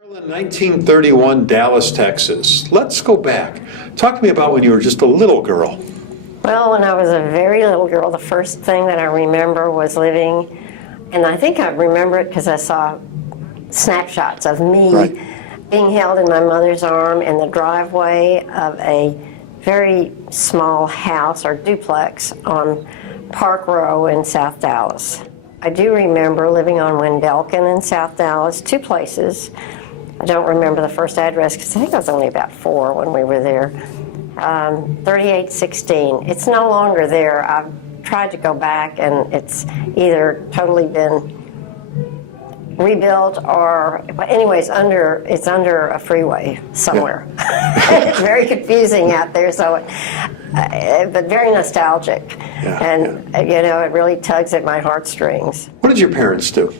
Marilyn, 1931, Dallas, Texas. Let's go back. Talk to me about when you were just a little girl. Well, when I was a very little girl, the first thing that I remember was living, and I think I remember it because I saw snapshots of me being held in my mother's arm in the driveway of a very small house or duplex on Park Row in South Dallas. I do remember living on Wendelkin in South Dallas, two places. I don't remember the first address because I think I was only about 4 when we were there. 3816. It's no longer there. I've tried to go back and it's either totally been rebuilt or, anyways, it's under a freeway somewhere. It's very confusing out there, so, but very nostalgic. You know, it really tugs at my heartstrings. What did your parents do?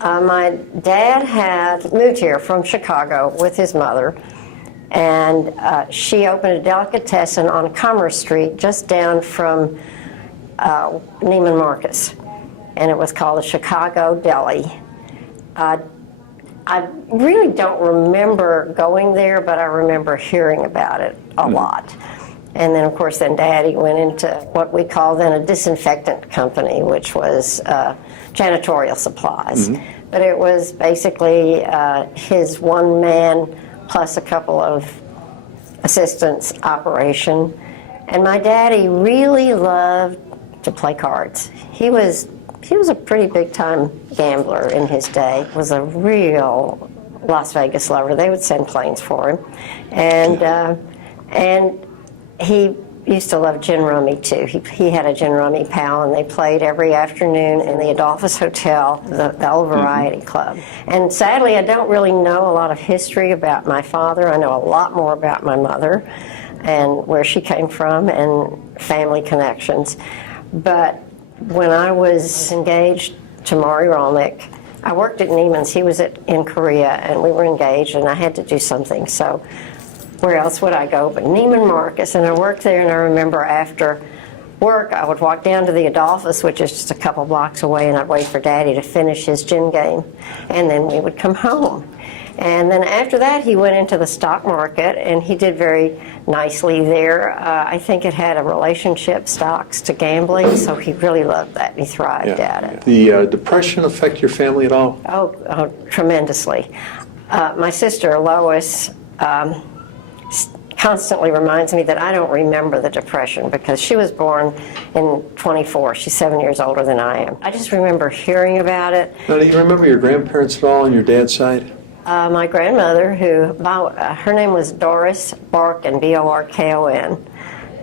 My dad had moved here from Chicago with his mother, and she opened a delicatessen on Commerce Street just down from Neiman Marcus, and it was called the Chicago Deli. I really don't remember going there, but I remember hearing about it a lot. And then, of course, Daddy went into what we call then a disinfectant company, which was janitorial supplies. But it was basically his one man plus a couple of assistants operation. And my daddy really loved to play cards. He was a pretty big time gambler in his day. Was a real Las Vegas lover. They would send planes for him. And he used to love gin rummy too. He had a gin rummy pal, and they played every afternoon in the Adolphus Hotel, the old Variety Club. And sadly, I don't really know a lot of history about my father. I know a lot more about my mother and where she came from and family connections. But when I was engaged to Maury Rolnick, I worked at Neiman's. He was in Korea, and we were engaged, and I had to do something. So where else would I go but Neiman Marcus? And I worked there, and I remember after work, I would walk down to the Adolphus, which is just a couple blocks away, and I'd wait for Daddy to finish his gin game, and then we would come home. And then after that, he went into the stock market, and he did very nicely there. I think it had a relationship, stocks to gambling, so he really loved that. He thrived at it. The Depression affect your family at all? Oh, tremendously. My sister, Lois, constantly reminds me that I don't remember the Depression because she was born in 24. She's 7 years older than I am. I just remember hearing about it. Now, do you remember your grandparents at all on your dad's side? My grandmother, her name was Doris Barkon, B-O-R-K-O-N,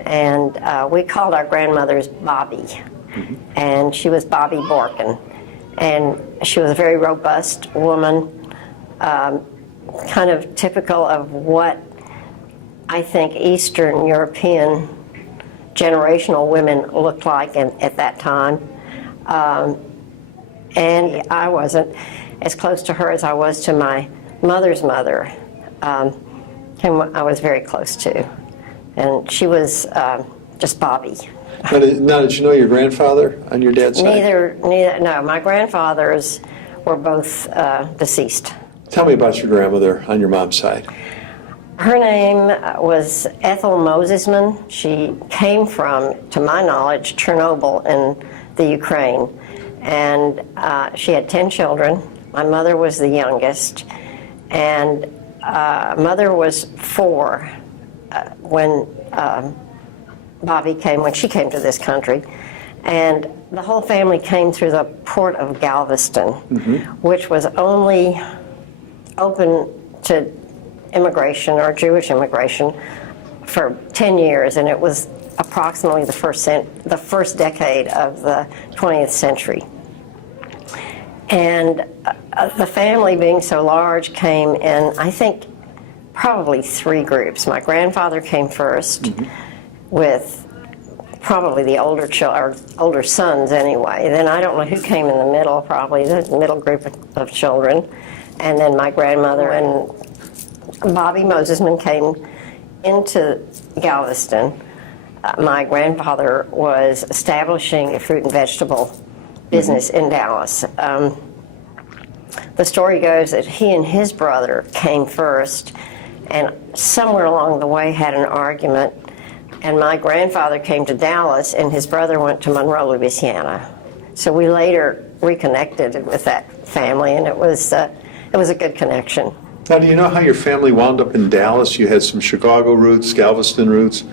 and we called our grandmothers Bobby, and she was Bobby Barkon, and she was a very robust woman, kind of typical of what I think Eastern European generational women looked like at that time, and I wasn't as close to her as I was to my mother's mother, whom I was very close to. And she was just Bobby. Now, did you know your grandfather on your dad's side? Neither, no. My grandfathers were both deceased. Tell me about your grandmother on your mom's side. Her name was Ethel Mosesman. She came from, to my knowledge, Chernobyl in the Ukraine. And she had 10 children. My mother was the youngest, and mother was 4 when when she came to this country. And the whole family came through the port of Galveston, which was only open to immigration or Jewish immigration for 10 years, and it was approximately the first decade of the 20th century. And the family being so large came in, I think, probably 3 groups. My grandfather came first with probably the older sons anyway. Then I don't know who came in the middle, probably the middle group of children. And then my grandmother and Bobby Mosesman came into Galveston. My grandfather was establishing a fruit and vegetable business in Dallas. the story goes that he and his brother came first, and somewhere along the way had an argument, and my grandfather came to Dallas, and his brother went to Monroe, Louisiana. So we later reconnected with that family, and it was a good connection. Now, do you know how your family wound up in Dallas? You had some Chicago roots, Galveston roots.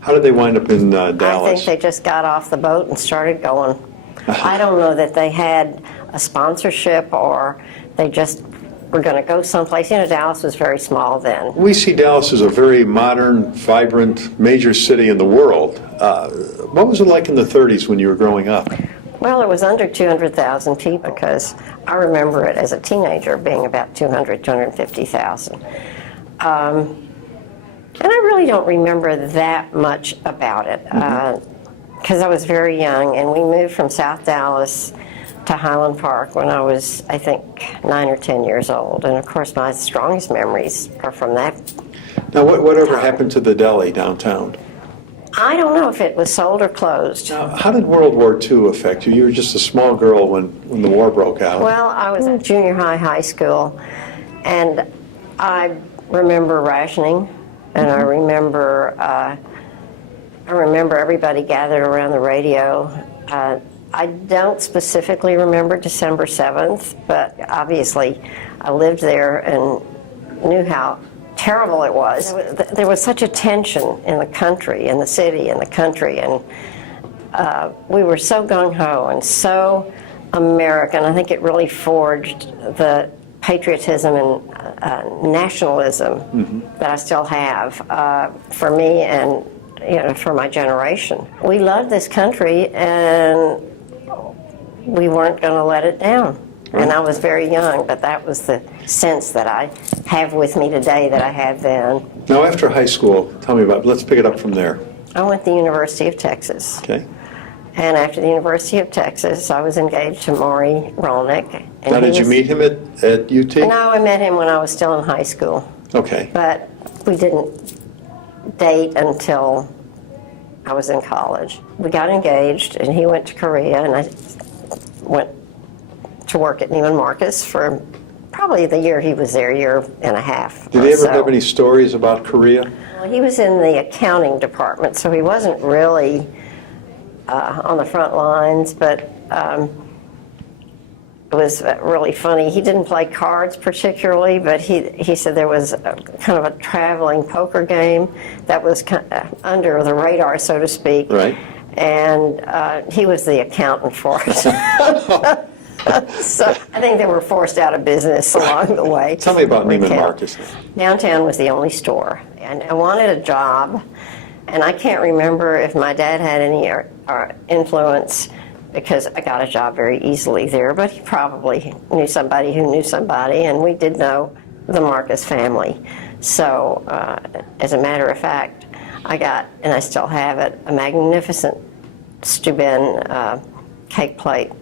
How did they wind up in Dallas? I think they just got off the boat and started going. I don't know that they had a sponsorship or they just were going to go someplace. You know, Dallas was very small then. We see Dallas as a very modern, vibrant, major city in the world. What was it like in the 30s when you were growing up? Well, it was under 200,000 people because I remember it as a teenager being about 200, 250,000. And I really don't remember that much about it because I was very young, and we moved from South Dallas to Highland Park when I was, I think, 9 or 10 years old. And of course, my strongest memories are from that. Now, whatever happened to the deli downtown? I don't know if it was sold or closed. Now, how did World War II affect you? You were just a small girl when the war broke out. Well, I was in junior high school, and I remember rationing, and I remember everybody gathered around the radio. I don't specifically remember December 7th, but obviously I lived there and knew how terrible it was. There was such a tension in the country, in the city, in the country, and we were so gung-ho and so American. I think it really forged the patriotism and nationalism that I still have for me and for my generation. We loved this country, and we weren't going to let it down. And I was very young, but that was the sense that I have with me today that I had then. Now, after high school, tell me about it. Let's pick it up from there. I went to the University of Texas. Okay. And after the University of Texas, I was engaged to Maury Rolnick. Now, did you meet him at UT? No, I met him when I was still in high school. Okay. But we didn't date until I was in college. We got engaged, and he went to Korea, and I went to work at Neiman Marcus for probably the year he was there, year and a half. Did he ever have any stories about Korea? Well, he was in the accounting department, so he wasn't really on the front lines, but it was really funny. He didn't play cards particularly, but he said there was kind of a traveling poker game that was under the radar, so to speak. Right. And he was the accountant for it. So I think they were forced out of business along the way. Tell me about Neiman Marcus. Downtown was the only store, and I wanted a job, and I can't remember if my dad had any influence because I got a job very easily there, but he probably knew somebody who knew somebody, and we did know the Marcus family. So as a matter of fact, I got, and I still have it, a magnificent Steuben cake plate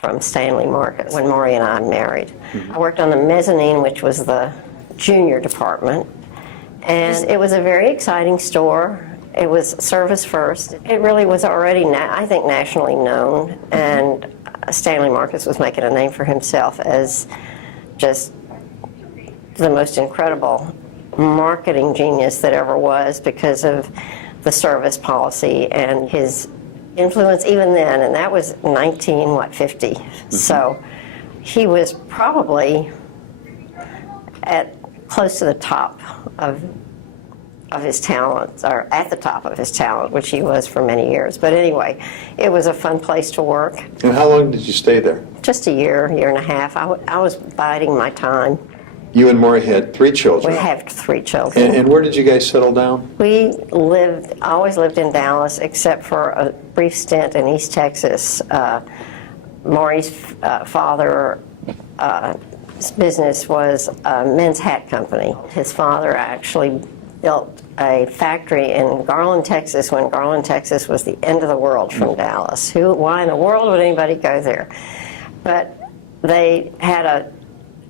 from Stanley Marcus when Maury and I married. I worked on the mezzanine, which was the junior department, and it was a very exciting store. It was service first. It really was already, I think, nationally known, and Stanley Marcus was making a name for himself as just the most incredible marketing genius that ever was because of the service policy and his influence even then, and that was 1950. So he was probably at close to the top of his talent, or at the top of his talent, which he was for many years. But anyway, it was a fun place to work. And how long did you stay there? Just a year and a half. I was biding my time. You and Maury had 3 children. We have 3 children. And where did you guys settle down? We always lived in Dallas, except for a brief stint in East Texas. Maury's father's business was a men's hat company. His father actually built a factory in Garland, Texas, when Garland, Texas was the end of the world from Dallas. Why in the world would anybody go there? But they had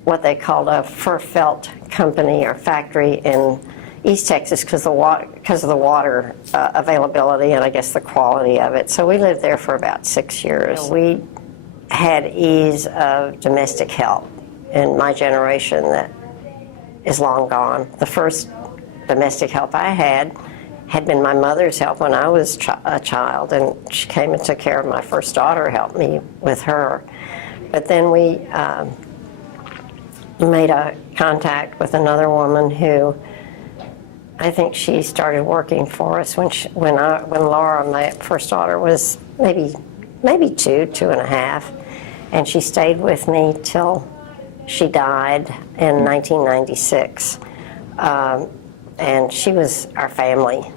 what they called a fur felt company or factory in East Texas because of the water availability and I guess the quality of it. So we lived there for about 6 years. We had ease of domestic help. in my generation that is long gone. The first domestic help I had been my mother's help when I was a child, and she came and took care of my first daughter, helped me with her. But then we made a contact with another woman who, I think she started working for us when Laura, my first daughter, was maybe 2.5, and she stayed with me till she died in 1996. And she was our family.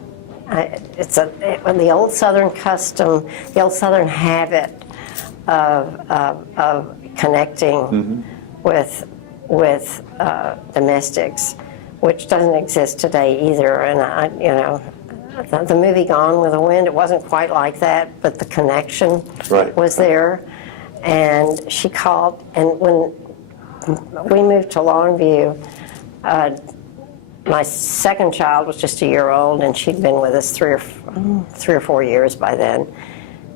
The old Southern custom, the old Southern habit of connecting with domestics, which doesn't exist today either. And the movie Gone with the Wind, it wasn't quite like that, but the connection was there. And she called, and when we moved to Longview, my second child was just a year old, and she'd been with us 3 or 4 years by then.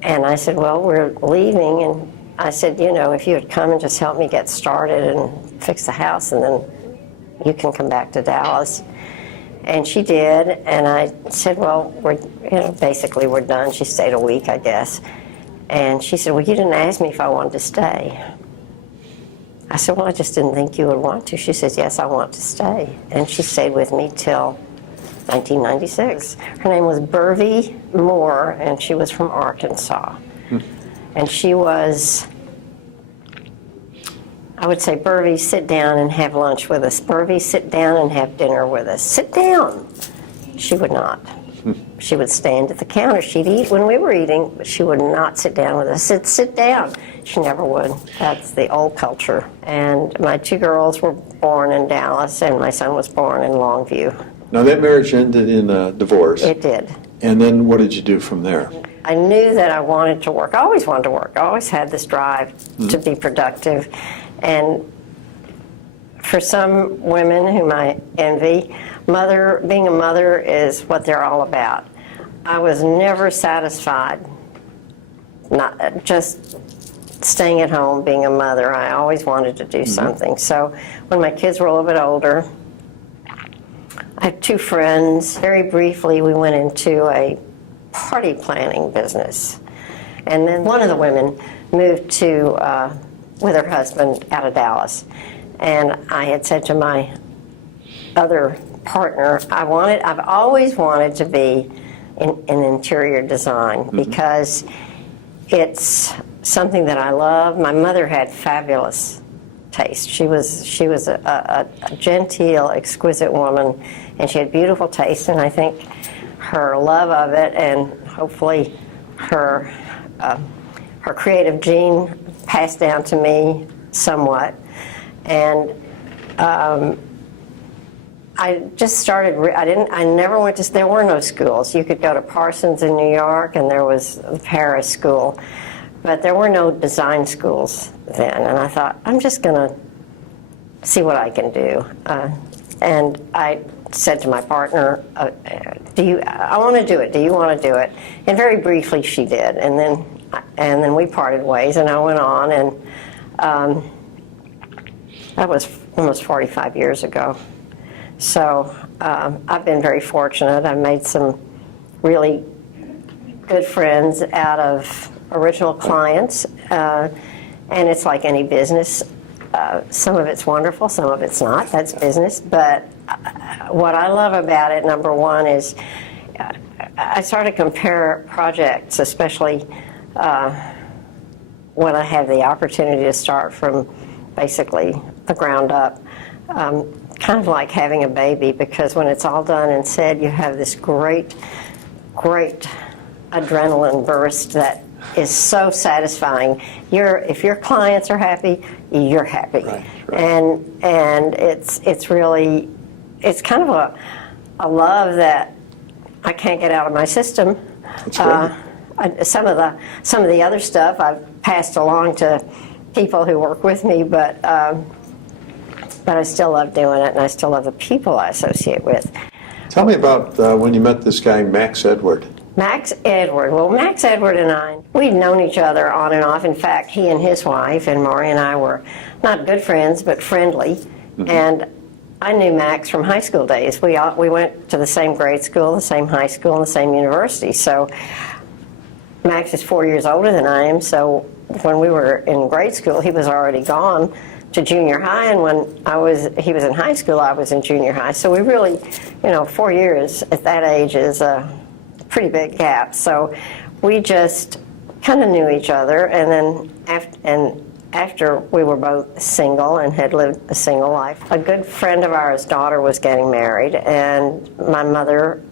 And I said, well, we're leaving, and I said, if you would come and just help me get started and fix the house, and then you can come back to Dallas. And she did, and I said, well, basically we're done. She stayed a week, I guess. And she said, well, you didn't ask me if I wanted to stay. I said, well, I just didn't think you would want to. She says, yes, I want to stay. And she stayed with me till 1996. Her name was Burvey Moore, and she was from Arkansas. And she was, I would say, Burvey, sit down and have lunch with us. Burvey, sit down and have dinner with us. Sit down. She would not. She would stand at the counter. She'd eat when we were eating, but she would not sit down with us. Sit down. She never would. That's the old culture. And my 2 girls were born in Dallas, and my son was born in Longview. Now that marriage ended in a divorce. It did. And then what did you do from there? I knew that I wanted to work. I always wanted to work. I always had this drive to be productive. And for some women whom I envy, being a mother is what they're all about. I was never satisfied not just staying at home being a mother. I always wanted to do something. So when my kids were a little bit older, I had 2 friends. Very briefly, we went into a party planning business. And then one of the women moved to with her husband out of Dallas. And I had said to my other partner, I've always wanted to be in interior design because it's something that I love. My mother had fabulous taste. She was a genteel, exquisite woman, and she had beautiful taste, and I think her love of it and hopefully her creative gene passed down to me somewhat. And I just started, I never went to, there were no schools. You could go to Parsons in New York, and there was the Paris school, but there were no design schools then. And I thought, I'm just going to see what I can do. And I said to my partner, I want to do it. Do you want to do it? And very briefly, she did. And then we parted ways, and I went on, and that was almost 45 years ago. So I've been very fortunate. I've made some really good friends out of original clients, and it's like any business. Some of it's wonderful, some of it's not. That's business. But what I love about it, number one, is I sort of compare projects, especially when I have the opportunity to start from basically the ground up. Kind of like having a baby, because when it's all done and said, you have this great adrenaline burst that is so satisfying. If your clients are happy, you're happy. Right. And it's really, it's kind of a love that I can't get out of my system. Some of the other stuff I've passed along to people who work with me, but I still love doing it, and I still love the people I associate with. Tell me about when you met this guy, Max Edward. Max Edward. Well, Max Edward and I, we'd known each other on and off. In fact, he and his wife, and Maury and I were not good friends, but friendly. Mm-hmm. And I knew Max from high school days. We went to the same grade school, the same high school, and the same university. So Max is 4 years older than I am, so when we were in grade school, he was already gone to junior high, and when he was in high school, I was in junior high. So we really, 4 years at that age is a pretty big gap. So we just kind of knew each other, and then after we were both single and had lived a single life, a good friend of ours' daughter was getting married, and my mother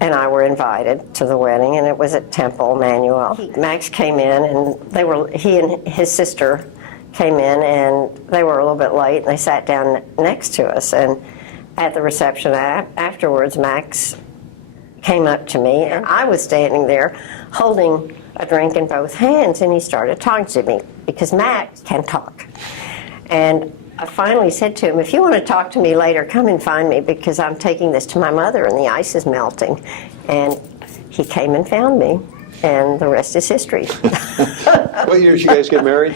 and I were invited to the wedding, and it was at Temple Manuel. Max came in, and he and his sister came in, and they were a little bit late, and they sat down next to us. And at the reception afterwards, Max came up to me, and I was standing there holding a drink in both hands, and he started talking to me because Max can talk. And I finally said to him, if you want to talk to me later, come and find me, because I'm taking this to my mother and the ice is melting. And he came and found me, and the rest is history. What year did you guys get married?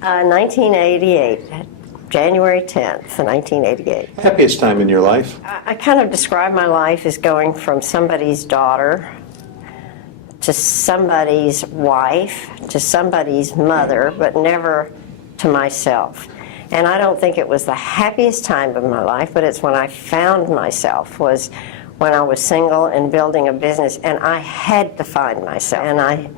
1988, January 10th, 1988. Happiest time in your life? I kind of describe my life as going from somebody's daughter to somebody's wife to somebody's mother, but never to myself. And I don't think it was the happiest time of my life, but it's when I found myself, was when I was single and building a business, and I had to find myself. And I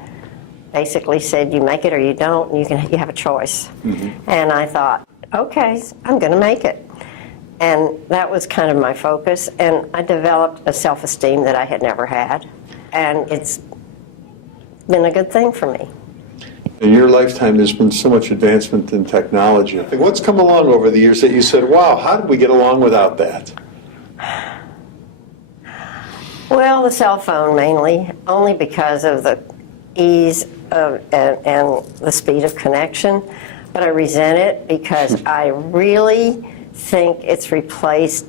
basically said, you make it or you don't, you have a choice. Mm-hmm. And I thought, okay, I'm going to make it. And that was kind of my focus, and I developed a self-esteem that I had never had, and it's been a good thing for me. In your lifetime, there's been so much advancement in technology. What's come along over the years that you said, wow, how did we get along without that? Well, the cell phone mainly, only because of the ease and the speed of connection. But I resent it because I really think it's replaced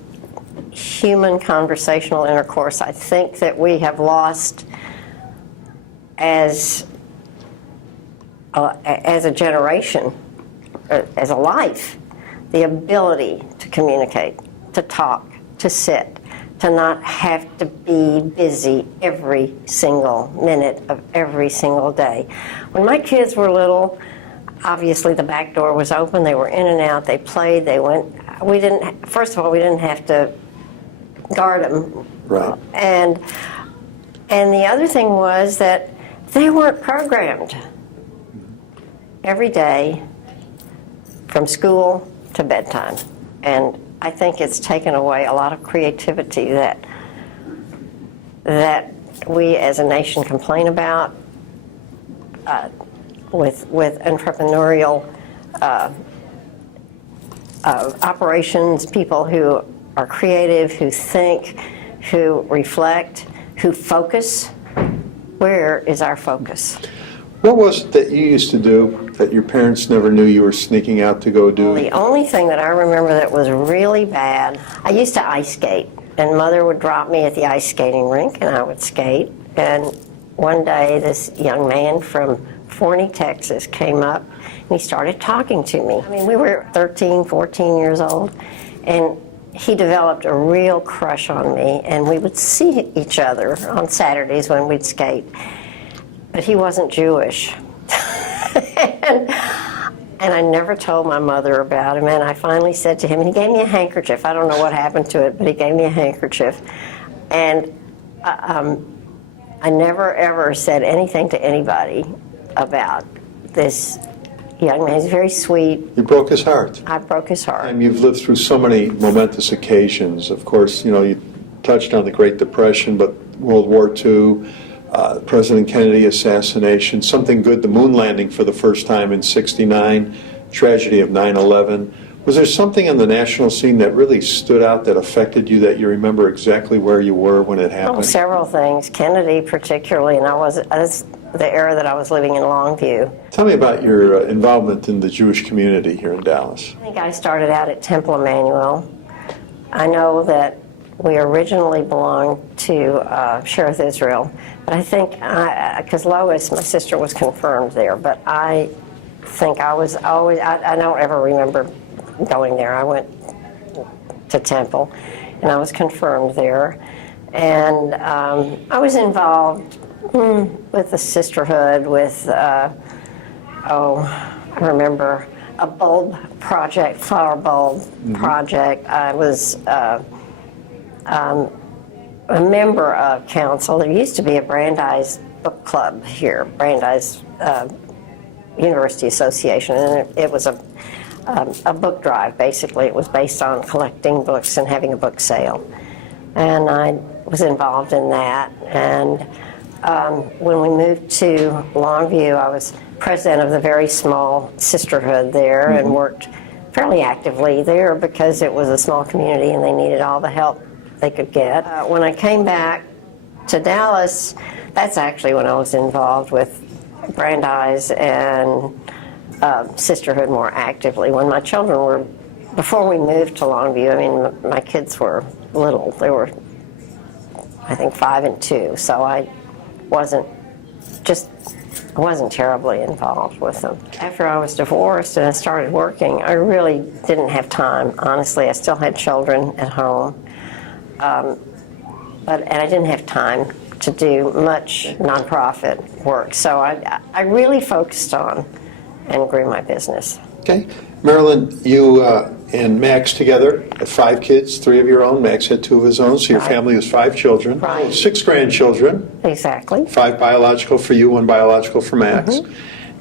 human conversational intercourse. I think that we have lost as a generation, as a life, the ability to communicate, to talk, to sit, to not have to be busy every single minute of every single day. When my kids were little, obviously the back door was open, they were in and out, they played, they went. First of all, we didn't have to guard them. Right. And the other thing was that they weren't programmed. Every day, from school to bedtime. And I think it's taken away a lot of creativity that we as a nation complain about, with entrepreneurial operations, people who are creative, who think, who reflect, who focus. Where is our focus? What was it that you used to do that your parents never knew you were sneaking out to go do? The only thing that I remember that was really bad, I used to ice skate, and Mother would drop me at the ice skating rink, and I would skate. And one day, this young man from Forney, Texas, came up, and he started talking to me. I mean, we were 13, 14 years old, and he developed a real crush on me, and we would see each other on Saturdays when we'd skate. But he wasn't Jewish. and I never told my mother about him, and I finally said to him, and he gave me a handkerchief. I don't know what happened to it, but he gave me a handkerchief. And I never, ever said anything to anybody about this young man. He's very sweet. You broke his heart. I broke his heart. And you've lived through so many momentous occasions. Of course, you touched on the Great Depression, but World War II, President Kennedy assassination, something good, the moon landing for the first time in '69, tragedy of 9/11. Was there something on the national scene that really stood out, that affected you, that you remember exactly where you were when it happened? Oh, several things. Kennedy particularly, and that's the era that I was living in Longview. Tell me about your involvement in the Jewish community here in Dallas. I think I started out at Temple Emmanuel. I know that We originally belonged to Sheriff Israel, but I think, because Lois, my sister, was confirmed there, but I think I was always, I don't ever remember going there. I went to Temple, and I was confirmed there. And I was involved with the sisterhood, with, I remember a bulb project, flower bulb project. I was a member of council. There used to be a Brandeis book club here, Brandeis University Association, and it was a book drive, basically. It was based on collecting books and having a book sale. And I was involved in that. And when we moved to Longview, I was president of the very small sisterhood there and worked fairly actively there because it was a small community and they needed all the help they could get. When I came back to Dallas, that's actually when I was involved with Brandeis and sisterhood more actively. When my children were, before we moved to Longview, I mean, my kids were little. They were, I think, 5 and 2, so I wasn't terribly involved with them. After I was divorced and I started working, I really didn't have time. Honestly, I still had children at home, and I didn't have time to do much nonprofit work. So I really focused on and grew my business. Okay. Marilyn, you and Max together had 5 kids, 3 of your own. Max had 2 of his own, so your family was 5 children. Right. 6 grandchildren. Exactly. 5 biological for you, 1 biological for Max.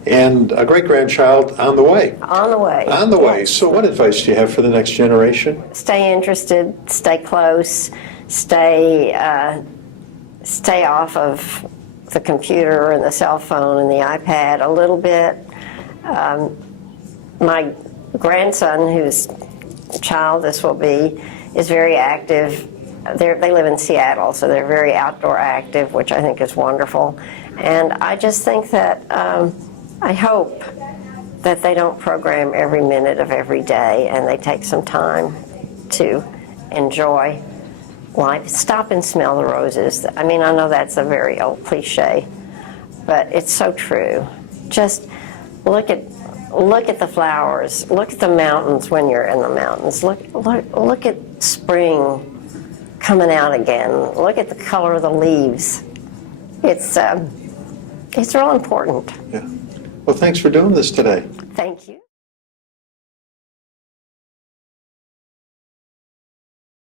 And a great-grandchild on the way. On the way. On the way. So what advice do you have for the next generation? Stay interested, stay close, stay off of the computer and the cell phone and the iPad a little bit. My grandson, whose child this will be, is very active. They live in Seattle, so they're very outdoor active, which I think is wonderful. And I just think that, I hope that they don't program every minute of every day and they take some time to enjoy life. Stop and smell the roses. I mean, I know that's a very old cliche, but it's so true. Just look at the flowers. Look at the mountains when you're in the mountains. Look at spring coming out again. Look at the color of the leaves. It's real important. Yeah. Well, thanks for doing this today. Thank you.